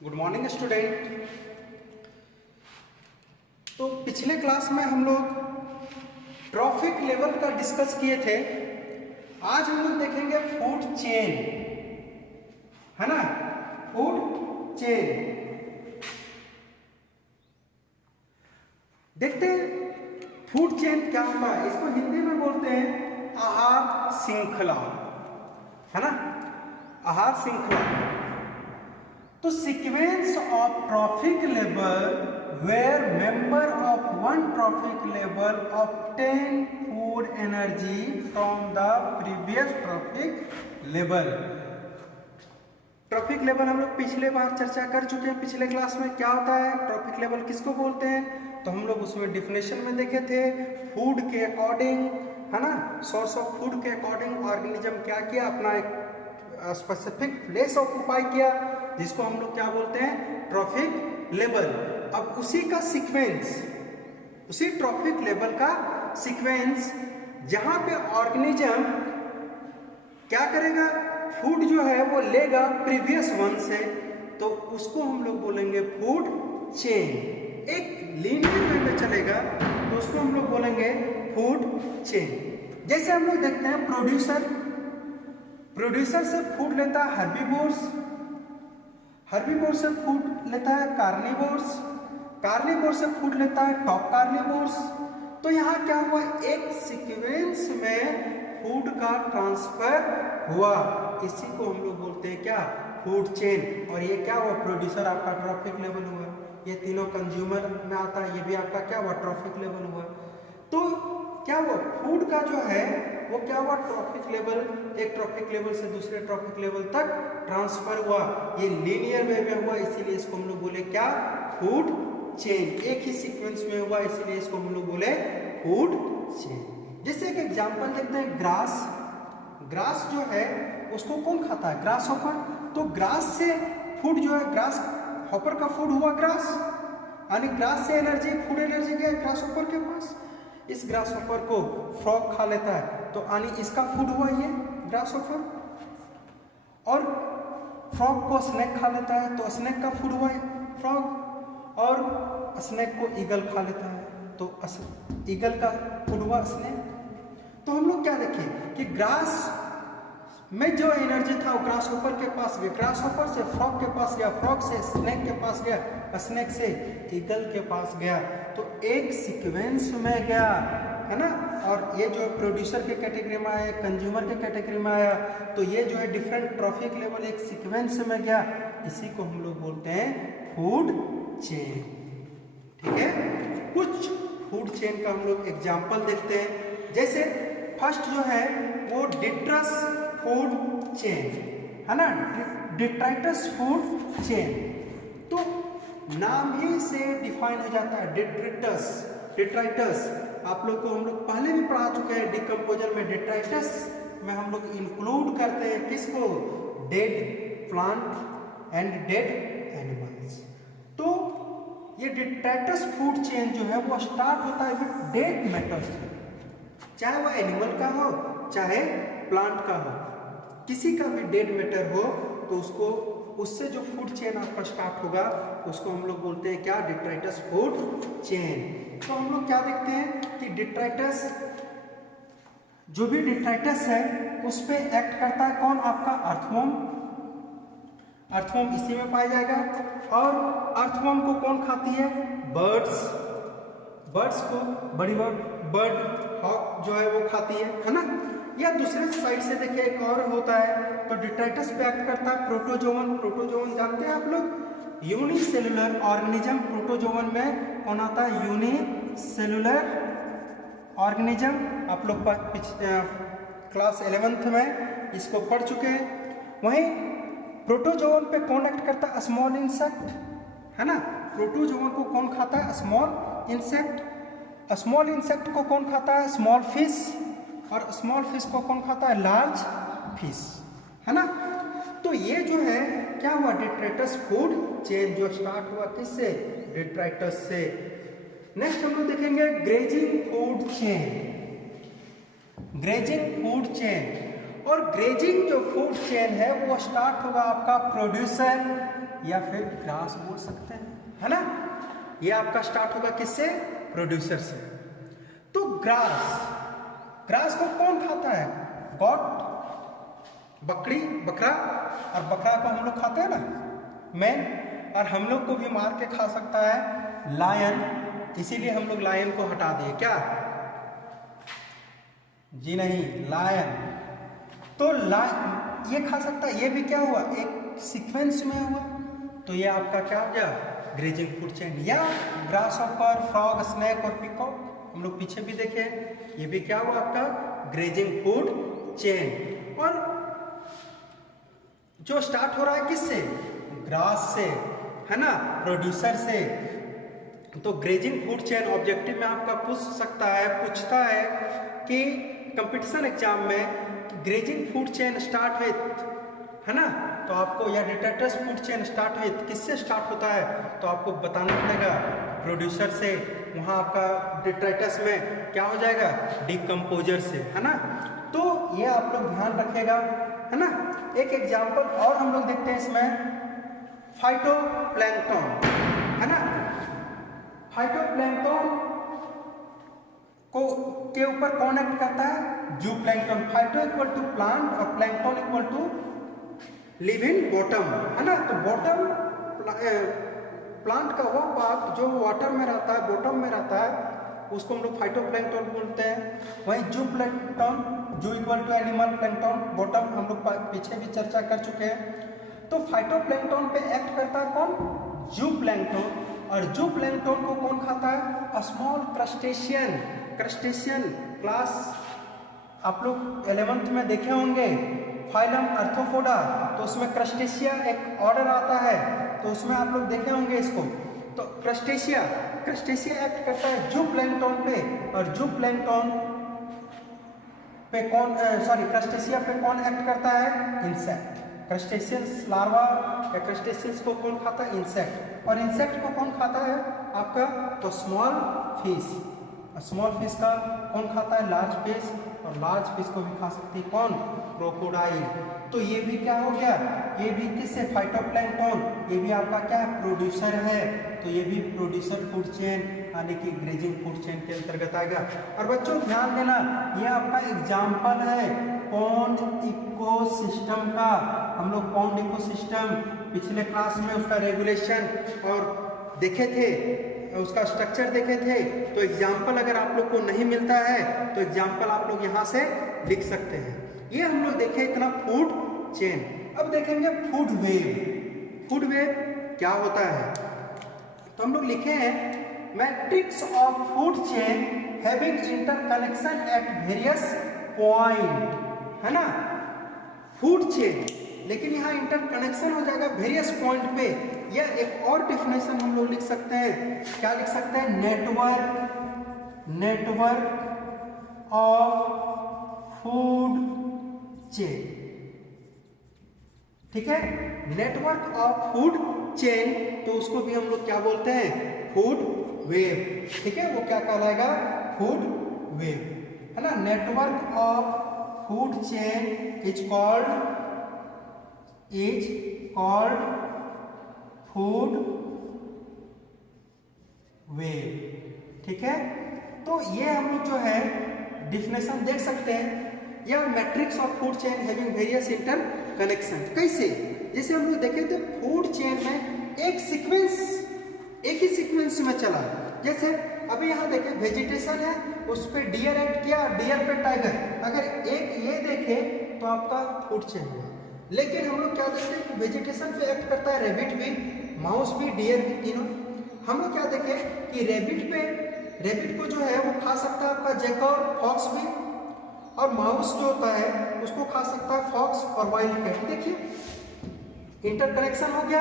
Good morning student. तो पिछले class में हम लोग ट्रॉफिक लेवल का डिस्कस किए थे। आज हम लोग देखेंगे फूड चेन, है ना, फूड चेन। देखते हैं फूड चेन क्या होता है। इसको हिंदी में बोलते हैं आहार श्रृंखला, है ना, आहार श्रृंखला। तो sequence of trophic level where member of one trophic level obtain food energy from the previous trophic level. Trophic level हम लोग पिछले बार चर्चा कर चुके हैं। पिछले क्लास में क्या होता है, ट्रॉफिक लेवल किसको बोलते हैं, तो हम लोग उसमें डिफिनेशन में देखे थे। फूड के अकॉर्डिंग, है ना, सोर्स ऑफ फूड के अकॉर्डिंग ऑर्गेनिज्म क्या किया, अपना एक स्पेसिफिक प्लेस ऑक्यूपाई किया, जिसको हम लोग क्या बोलते हैं, ट्रॉफिक लेवल। अब उसी का सीक्वेंस, उसी ट्रॉफिक लेवल का सीक्वेंस, जहां पे ऑर्गेनिज्म क्या करेगा, फूड जो है वो लेगा प्रीवियस वन से, तो उसको हम लोग बोलेंगे फूड चेन। एक लीनियर वे में चलेगा तो उसको हम लोग बोलेंगे फूड चेन। जैसे हम लोग देखते हैं प्रोड्यूसर से फूड लेता है हर्बीवोर्स, हर्बीवोर से फूड लेता है कार्निवोर्स, कार्निवोर से फूड लेता है टॉप कार्निवोर्स। तो यहाँ क्या हुआ, एक सीक्वेंस में फूड का ट्रांसफर हुआ, इसी को हम लोग बोलते हैं क्या, फूड चेन। और ये क्या हुआ, प्रोड्यूसर आपका ट्रॉफिक लेवल हुआ, ये तीनों कंज्यूमर में आता है, ये भी आपका क्या हुआ, ट्रॉफिक लेवल हुआ। तो क्या हुआ, फूड का जो है वो क्या हुआ, ट्रॉफिक लेवल, एक ट्रॉफिक लेवल से दूसरे ट्रॉफिक लेवल तक ट्रांसफर हुआ। ये लीनियर वे में हुआ, इसीलिए इसको हम लोग बोले क्या, फूड चेन। एक ही सीक्वेंस में हुआ, इसीलिए इसको हम लोग बोले फूड चेन। जैसे एक एग्जांपल देखते हैं, ग्रास। ग्रास जो है उसको कौन खाता है, ग्रास हॉपर। तो ग्रास से फूड जो है, ग्रास हॉपर का फूड हुआ ग्रास, यानी ग्रास से एनर्जी, फूड एनर्जी गया ग्रास हॉपर के पास। इस ग्रास हॉपर को फ्रॉग खा लेता है, तो यानी इसका फूड हुआ ये ग्रास हॉपर। और फ्रॉग को स्नेक खा लेता है, तो स्नेक का फूड हुआ फ्रॉग। और स्नेक को ईगल खा लेता है, तो ईगल का फूड हुआ स्नेक। तो हम लोग क्या देखें कि ग्रास में जो एनर्जी था वो ग्रास हॉपर के पास गया, ग्रास हॉपर से फ्रॉग के पास गया, फ्रॉग से स्नेक के पास गया, स्नेक से ईगल के पास गया। तो एक सीक्वेंस में गया, है ना। और ये जो प्रोड्यूसर के कैटेगरी में आया, कंज्यूमर के कैटेगरी में आया, तो ये जो है डिफरेंट ट्रॉफिक लेवल एक सीक्वेंस में गया, इसी को हम लोग बोलते हैं फूड चेन। ठीक है, कुछ फूड चेन का हम लोग एग्जाम्पल देखते हैं। जैसे फर्स्ट जो है वो डिट्रस फूड चेन, है ना, डिट्राइटस फूड चेन। तो नाम ही से डिफाइन हो जाता है डिट्रिटस, डिट्राइटस। आप लोग को हम लोग पहले भी पढ़ा चुके हैं डिकम्पोजर में। डिट्राइटस में हम लोग इंक्लूड करते हैं किसको, dead plant and dead animals. तो ये डिट्राइटस फूड चेन जो है वो स्टार्ट होता है विद डेड मैटर से, चाहे वो एनिमल का हो चाहे प्लांट का हो, किसी का भी डेड मैटर हो, तो उसको, उससे जो फूड चेन आपका स्टार्ट होगा उसको हम लोग बोलते हैं क्या, डिट्राइटस फूड चेन। तो हम लोग क्या देखते हैं कि डिट्राइटस, जो भी डिट्राइटस है उस पे एक्ट करता है कौन, आपका अर्थवॉर्म। अर्थवॉर्म इसी में पाया जाएगा। और अर्थवॉर्म को कौन खाती है, बर्ड्स। बर्ड्स को बड़ी बर्ड हॉक जो है वो खाती है ना। या दूसरे साइड से देखिए एक और होता है, तो डिट्राइटस पे एक्ट करता है प्रोटोजोवन। प्रोटोजोवन जानते हैं आप लोग, यूनिसेलुलर ऑर्गेनिज्म। प्रोटोजोवन में कौन आता है, यूनिसेलुलर ऑर्गेनिज्म। आप लोग क्लास 11th में इसको पढ़ चुके हैं। वहीं प्रोटोजोवन पे कौन एक्ट करता है, स्मॉल इंसेक्ट, है ना। प्रोटोजोवन को कौन खाता है, स्मॉल इंसेक्ट। स्मॉल इंसेक्ट को कौन खाता है, स्मॉल फिश। और स्मॉल फिश को कौन खाता है, लार्ज फिश, है ना। तो ये जो है क्या हुआ, डिट्राइटस फूड चेन जो स्टार्ट हुआ किससे, डिट्राइटस से। नेक्स्ट हम लोग देखेंगे grazing food chain, grazing food chain. और ग्रेजिंग जो फूड चेन है वो स्टार्ट होगा आपका प्रोड्यूसर या फिर ग्रास बोल सकते हैं, है ना। ये आपका स्टार्ट होगा किससे? प्रोड्यूसर से। तो ग्रास को कौन खाता है? गॉट, बकरी, बकरा, और बकरा को हम लोग खाते हैं ना, मैन, और हम लोग को भी मार के खा सकता है लायन, इसीलिए हम लोग लायन को हटा दिए। क्या? जी नहीं, लायन। तो ये खा सकता है, ये भी क्या हुआ? एक सीक्वेंस में हुआ, तो ये आपका क्या हो गया? Grazing food chain. या ग्रासहॉपर, फ्रॉग, स्नेक और पिकॉक, हम लोग पीछे भी देखे, ये भी क्या हुआ आपका? Grazing food chain. और जो स्टार्ट हो रहा है किससे? ग्रास से, है ना, प्रोड्यूसर से। तो ग्रेजिंग फूड चेन ऑब्जेक्टिव में आपका पूछता है कि कंपटीशन एग्जाम में grazing food chain start with, है ना, तो आपको या डिट्रेटस फूड चेन स्टार्ट विथ किससे स्टार्ट होता है? तो आपको बताना पड़ेगा प्रोड्यूसर से। वहाँ आपका डिट्रेटस में क्या हो जाएगा? डिकम्पोजर से, है ना। तो ये आप लोग ध्यान रखेगा, है ना। एक एग्जाम्पल और हम लोग देखते हैं इसमें, फाइटोप्लैंक्टन, है ना। फाइटोप्लैंक्टन को के ऊपर कौन एक्ट करता है? Zooplankton. Phyto equal to plant और plankton equal to living bottom, है ना। तो बॉटम प्लांट का वो पार्ट जो वाटर में रहता है, बॉटम में रहता है, उसको हम लोग फाइटोप्लैंक्टन बोलते हैं। वहीं zooplankton, zoo equal to animal, plankton bottom, हम लोग पीछे भी चर्चा कर चुके हैं। तो फाइटोप्लैंक्टन पे एक्ट करता है कौन? जूप्लैंक्टन। और जूप्लैंक्टन को कौन खाता है? Small crustacean. क्रस्टेशियन क्लास आप लोग 11th में देखे होंगे, फाइलम आर्थ्रोपोडा, तो उसमें क्रस्टेशिया एक ऑर्डर आता है, तो उसमें आप लोग देखे होंगे इसको। तो क्रस्टेशिया एक्ट करता है जूप्लैंक्टन पे, और जूप्लैंक्टन पे कौन क्रस्टेशिया पे कौन एक्ट करता है? इंसेक्ट। क्रस्टेशियंस लार्वा या क्रस्टेशियंस को कौन खाता है? इंसेक्ट। और इंसेक्ट को कौन खाता है आपका? तो स्मॉल फिश। स्मॉल फिश का कौन खाता है? Large fish. और लार्ज फिश को भी खा सकती है कौन? क्रोकोडाइल। तो ये भी क्या हो गया? ये भी किससे? फाइटोप्लैंक्टन। ये भी आपका क्या है? प्रोड्यूसर है। तो ये भी प्रोड्यूसर फूड चेन यानी कि ग्रेजिंग फूड चेन के अंतर्गत आएगा। और बच्चों ध्यान देना, ये आपका एग्जाम्पल है पॉन्ड इकोसिस्टम का। हम लोग पॉन्ड इकोसिस्टम पिछले क्लास में उसका रेगुलेशन और देखे थे, उसका स्ट्रक्चर देखे थे। तो एग्जाम्पल अगर आप लोग को नहीं मिलता है तो एग्जाम्पल आप लोग यहाँ से लिख सकते हैं। ये हम लोग देखे इतना फूड चेन। अब देखेंगे फूड वेव। फूड वेव क्या होता है? तो हम लोग लिखे हैं matrix of food chain having interconnection at various point, है ना। फूड चेन, लेकिन यहाँ इंटरकनेक्शन हो जाएगा वेरियस पॉइंट पे। या एक और डिफिनेशन हम लोग लिख सकते हैं, क्या लिख सकते हैं? Network of food chain. ठीक है, नेटवर्क ऑफ फूड चेन, तो उसको भी हम लोग क्या बोलते हैं? Food web. ठीक है, वो क्या कहलाएगा? फूड वेव, है ना। Network of food chain is called food web. ठीक है, तो ये हम लोग जो है डिफिनेशन देख सकते हैं। या matrix of food chain having various inter connection. कैसे? जैसे हम लोग देखे थे फूड चेन में एक ही सीक्वेंस में चला। जैसे अभी यहाँ देखें वेजिटेशन है, उस पर डियर एक्ट किया, डियर पे टाइगर। अगर एक ये देखे तो आपका फूड चेन हुआ। लेकिन हम लोग क्या देखते हैं कि वेजिटेशन पे एक्ट करता है रैबिट भी, माउस भी, डियर भी, तीनों। हम लोग क्या देखें कि रैबिट को जो है वो खा सकता है आपका जैकल, फॉक्स भी, और माउस जो होता है उसको खा सकता है फॉक्स और वाइल्ड कैट। देखिए इंटरकनेक्शन हो गया,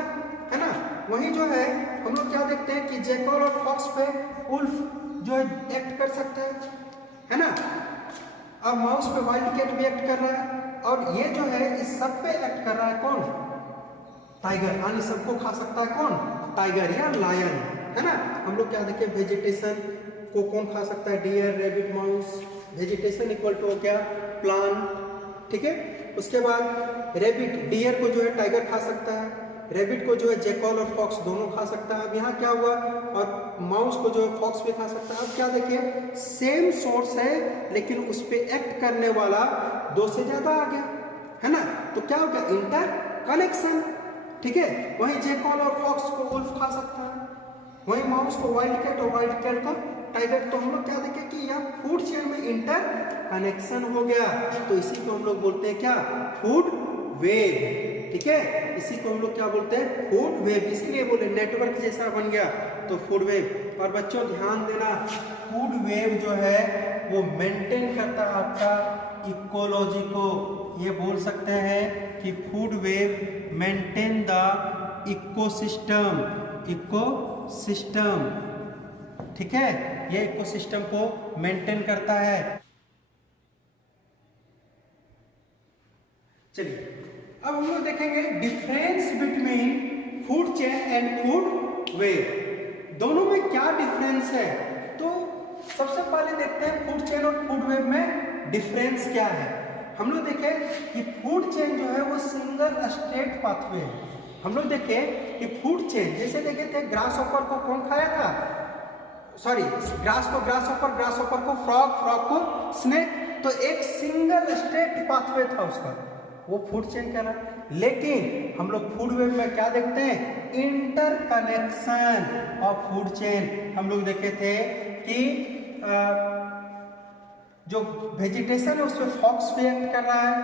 है ना। वहीं जो है हम लोग क्या देखते हैं कि जैकल और फॉक्स पे उल्फ जो है एक्ट कर सकता है ना। अब माउस पे वाइल्ड कैट भी एक्ट कर रहा है, और ये जो है इस सब पे एक्ट कर रहा है कौन? टाइगर। यानी सबको खा सकता है कौन? टाइगर या लायन, है ना। हम लोग क्या देखें वेजिटेशन को कौन खा सकता है? Deer, rabbit, mouse. Vegetation equal to क्या? प्लांट। ठीक है, उसके बाद रैबिट, डियर को जो है टाइगर खा सकता है, रेबिट को जो है जैकल और फॉक्स दोनों खा सकता है। अब यहाँ क्या हुआ, और माउस को जो है फॉक्स भी खा सकता है। अब क्या देखिए, सेम सोर्स है लेकिन उस पर एक्ट करने वाला 2 से ज्यादा आ गया, है ना। तो क्या हो गया, इंटर कनेक्शन, ठीक है। वहीं जैकल और फॉक्स को वुल्फ खा सकता है, वहीं माउस को वाइल्ड कैट और वाइल्ड कैट को टाइगर। तो हम लोग क्या देखें कि यहाँ फूड चेन में इंटर कनेक्शन हो गया, तो इसी को हम लोग बोलते हैं क्या, फूड वेब, ठीक है। इसी को हम लोग क्या बोलते हैं, फूड वेब, इसीलिए बोले नेटवर्क जैसा बन गया तो फूड वेब। और बच्चों ध्यान देना, फूड वेब जो है वो मेंटेन करता है आपका इकोलॉजी को। ये बोल सकते हैं कि food web maintain the ecosystem, ecosystem, ठीक है। ये इकोसिस्टम को मेंटेन करता है। चलिए अब हम लोग देखेंगे difference between food chain and food web, दोनों में क्या डिफरेंस है। तो सबसे पहले देखते हैं फूड चेन और फूड वेब में डिफरेंस क्या है। हम लोग देखें कि फूड चेन जो है वो सिंगल स्टेट पाथवे है। हम लोग देखें कि फूड चेन जैसे देखे थे, ग्रास हॉपर को कौन खाया था, सॉरी ग्रास को ग्रास हॉपर को फ्रॉग, फ्रॉग को स्नेक, तो एक सिंगल स्टेट पाथवे था उसका, वो फूड चेन कह रहा। लेकिन हम लोग फूड वेब में क्या देखते हैं, इंटरकनेक्शन ऑफ फूड चेन। हम लोग देखे थे कि जो वेजिटेशन है उसमें फॉक्स भी एक्ट कर रहा है,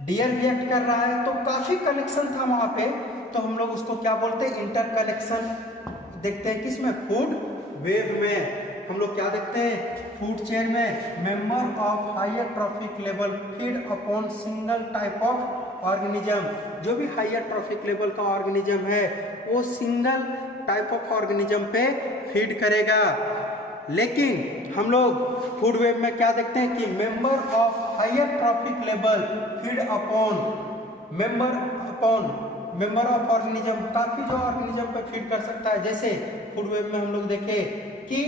डियर भी एक्ट कर रहा है, तो काफी कनेक्शन था वहां पे। तो हम लोग उसको क्या बोलते हैं, इंटरकनेक्शन देखते हैं किसमें, फूड वेब में। हम लोग क्या देखते हैं, फूड चेन में member of higher trophic level feed upon single type of organism. जो भी हायर ट्रॉफिक लेवल का ऑर्गेनिज्म है वो सिंगल टाइप ऑफ ऑर्गेनिज्म पे फीड करेगा। लेकिन हम लोग फूड वेब में क्या देखते हैं कि member of higher trophic level feed upon member of organism, काफी जो ऑर्गेनिज्म पे फीड कर सकता है। जैसे फूड वेब में हम लोग देखे कि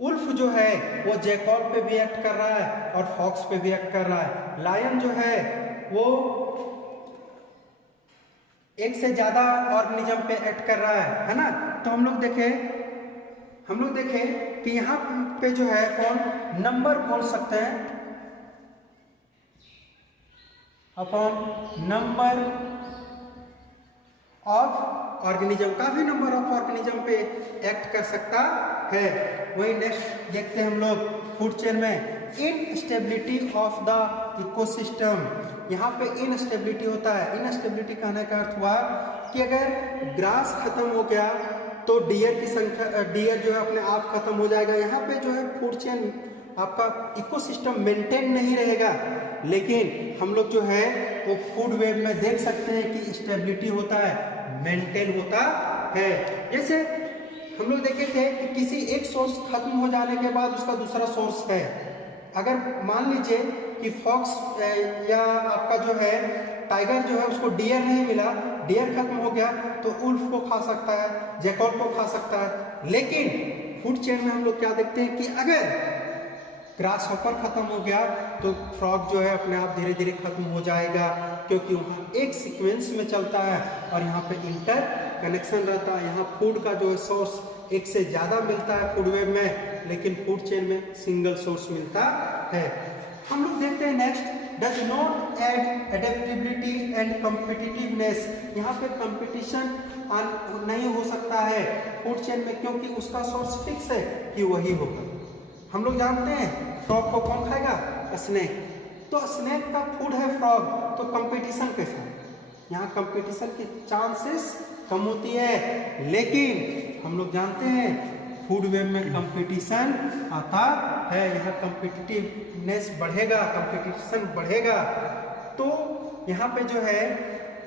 उल्फ जो है वो जैकल पे भी एक्ट कर रहा है और फॉक्स पे भी एक्ट कर रहा है। लायन जो है वो एक से ज्यादा ऑर्गेनिज्म पे एक्ट कर रहा है ना। तो हम लोग देखे कि यहाँ पे जो है कौन नंबर बोल सकते हैं अपॉन नंबर ऑफ ऑर्गेनिज्म, काफी नंबर ऑफ ऑर्गेनिज्म पे एक्ट कर सकता है। वही नेक्स्ट देखते हैं हम लोग फूड चेन में इनस्टेबिलिटी ऑफ द इकोसिस्टम। यहाँ पे इनस्टेबिलिटी होता है। इनस्टेबिलिटी कहने का अर्थ हुआ कि अगर ग्रास खत्म हो गया तो डियर की संख्या, डियर जो है अपने आप खत्म हो जाएगा। यहाँ पे जो है फूड चेन आपका इकोसिस्टम मेंटेन नहीं रहेगा। लेकिन हम लोग जो है वो फूड वेब में देख सकते हैं कि स्टेबिलिटी होता है, मेंटेन होता है। जैसे हम लोग देखे थे कि किसी एक सोर्स खत्म हो जाने के बाद उसका दूसरा सोर्स है। अगर मान लीजिए कि फॉक्स या आपका जो है टाइगर जो है उसको डियर नहीं मिला, डियर खत्म हो गया तो उल्फ को खा सकता है, जैकल को खा सकता है। लेकिन फूड चेन में हम लोग क्या देखते हैं कि अगर ग्रास हॉपर खत्म हो गया तो फ्रॉग जो है अपने आप धीरे धीरे खत्म हो जाएगा, क्योंकि वहाँ एक सीक्वेंस में चलता है और यहाँ पे इंटर कनेक्शन रहता है। यहाँ फूड का जो है सोर्स एक से ज़्यादा मिलता है फूड वेब में, लेकिन फूड चेन में सिंगल सोर्स मिलता है। हम लोग देखते हैं next, does not add adaptability and competitiveness. यहाँ पे कंपटीशन नहीं हो सकता है फूड चेन में, क्योंकि उसका सोर्स फिक्स है कि वही होगा। हम लोग जानते हैं फ्रॉग को कौन खाएगा, स्नेक, तो स्नेक का फूड है फ्रॉग, तो कंपटीशन कैसे है, यहाँ कंपटीशन की चांसेस कम होती है। लेकिन हम लोग जानते हैं फूड वेब में कंपटीशन आता है, यहाँ कंपिटिटिवनेस बढ़ेगा, कंपटीशन बढ़ेगा। तो यहाँ पे जो है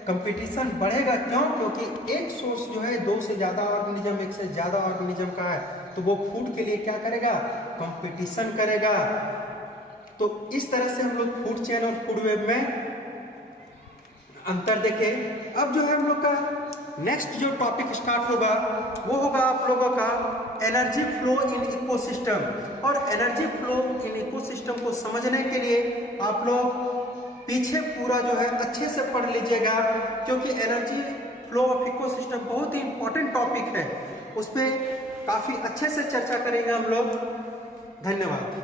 कंपटीशन बढ़ेगा, क्यों, क्योंकि एक सोर्स जो है 2 से ज़्यादा ऑर्गेनिज्म, एक से ज़्यादा ऑर्गेनिज्म का है, तो वो फूड के लिए क्या करेगा, कंपटीशन करेगा। तो इस तरह से हम लोग फूड चेन और फूड वेब में अंतर देखें। अब जो है हम लोग का नेक्स्ट जो टॉपिक स्टार्ट होगा वो होगा आप लोगों का एनर्जी फ्लो इन इकोसिस्टम। और एनर्जी फ्लो इन इकोसिस्टम को समझने के लिए आप लोग पीछे पूरा जो है अच्छे से पढ़ लीजिएगा, क्योंकि एनर्जी फ्लो ऑफ इकोसिस्टम बहुत ही इंपॉर्टेंट टॉपिक है, उस पर काफ़ी अच्छे से चर्चा करेंगे हम लोग। धन्यवाद।